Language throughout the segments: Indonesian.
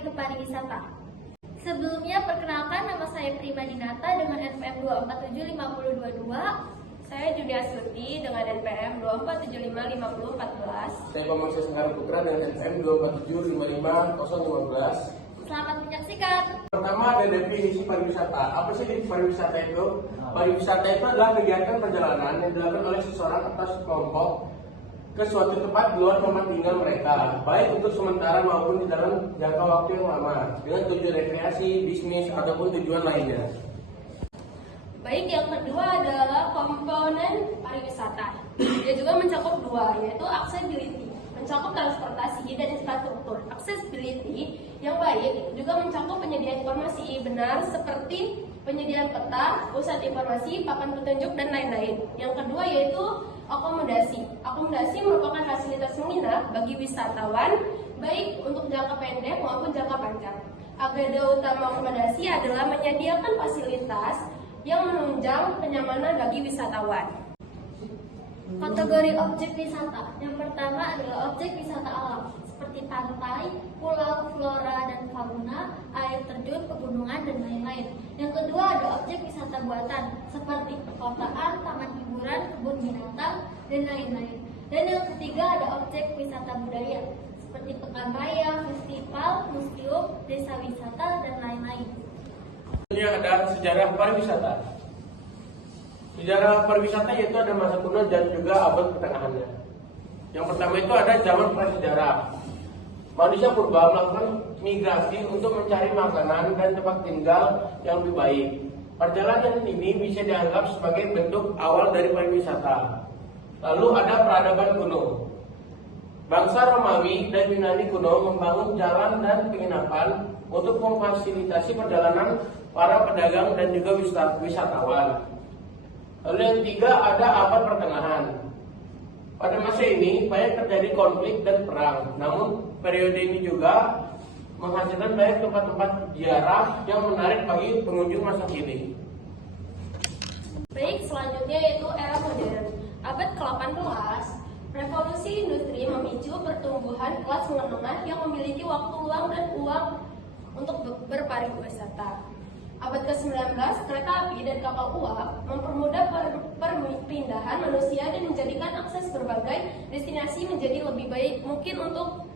itu pariwisata. Sebelumnya, perkenalkan, nama saya Prima Dinata dengan NPM 2475022. Saya Judia Astuti dengan NPM 2475514. Saya Bambang Sesengkara Putra dengan NPM 247555015. Selamat menyaksikan. Pertama ada definisi pariwisata. Apa sih definisi pariwisata itu? Pariwisata itu adalah kegiatan perjalanan yang dilakukan oleh seseorang atau sekelompok ke suatu tempat di luar tempat tinggal mereka, baik untuk sementara maupun di dalam jangka waktu yang lama, dengan tujuan rekreasi, bisnis, ataupun tujuan lainnya. Baik, yang kedua adalah komponen pariwisata. Dia juga mencakup dua, yaitu accessibility, mencakup transportasi dan infrastruktur. Accessibility yang baik juga mencakup penyediaan informasi benar seperti penyediaan peta, pusat informasi, papan petunjuk, dan lain-lain. Yang kedua yaitu akomodasi. Akomodasi merupakan fasilitas menginap bagi wisatawan, baik untuk jangka pendek maupun jangka panjang. Agenda utama akomodasi adalah menyediakan fasilitas yang menunjang kenyamanan bagi wisatawan. Kategori objek wisata. Yang pertama adalah objek wisata alam, seperti pantai, pulau, flora dan fauna, air terjun, pegunungan, dan lain-lain. Yang kedua ada objek wisata buatan, seperti perkotaan, taman hiburan, kebun binatang, dan lain-lain. Dan yang ketiga ada objek wisata budaya, seperti pekan raya, festival, museum, desa wisata, dan lain-lain. Ini ada sejarah pariwisata. Sejarah pariwisata yaitu ada masa kuno dan juga abad pertengahannya. Yang pertama itu ada zaman prasejarah. Manusia purba melakukan migrasi untuk mencari makanan dan tempat tinggal yang lebih baik. Perjalanan ini bisa dianggap sebagai bentuk awal dari pariwisata. Lalu ada peradaban kuno. Bangsa Romawi dan Yunani kuno membangun jalan dan penginapan untuk memfasilitasi perjalanan para pedagang dan juga wisatawan. Lalu yang ketiga ada abad pertengahan. Pada masa ini banyak terjadi konflik dan perang. Namun periode ini juga menghasilkan banyak tempat-tempat ziarah yang menarik bagi pengunjung masa kini. Baik, selanjutnya yaitu era modern. Abad ke-18, revolusi industri memicu pertumbuhan kelas menengah yang memiliki waktu luang dan uang untuk berpariwisata. Abad ke-19, kereta api dan kapal uap mempermudah perpindahan manusia dan menjadikan akses berbagai destinasi menjadi lebih baik mungkin untuk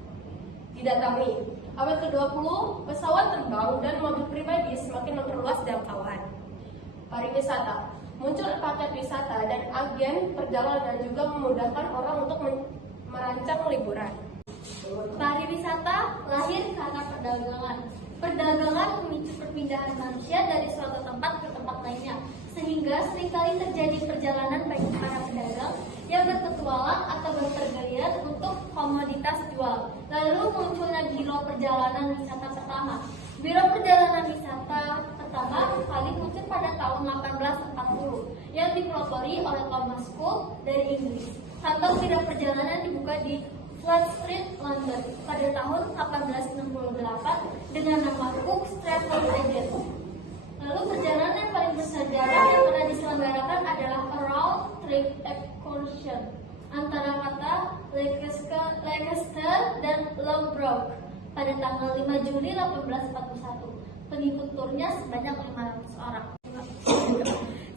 didatangi. Abad ke-20, pesawat terbang dan mobil pribadi semakin memperluas jangkauan. Pariwisata, muncul paket wisata dan agen perjalanan juga memudahkan orang untuk merancang liburan. Pariwisata lahir karena perdagangan. Perdagangan memicu perpindahan manusia dari suatu tempat ke tempat lainnya, sehingga seringkali terjadi perjalanan bagi para pedagang yang berpetualang atau berpergian untuk komoditas jual. Lalu munculnya biro perjalanan wisata pertama. Biro perjalanan wisata pertama kali muncul pada tahun 1840 yang dipelopori oleh Thomas Cook dari Inggris. Kantor biro perjalanan dibuka di Fleet Street, London pada tahun 1868 dengan nama Cook's Travel Agent. Lalu perjalanan yang paling bersejarah yang pernah diselenggarakan adalah Around Trip Excursion antara kata Leicester dan Longbrook pada tanggal 5 Juli 1841. Pengikut turnya sebanyak 500 orang.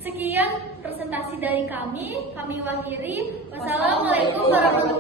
Sekian presentasi dari kami. Kami akhiri. Wassalamualaikum warahmatullahi wabarakatuh.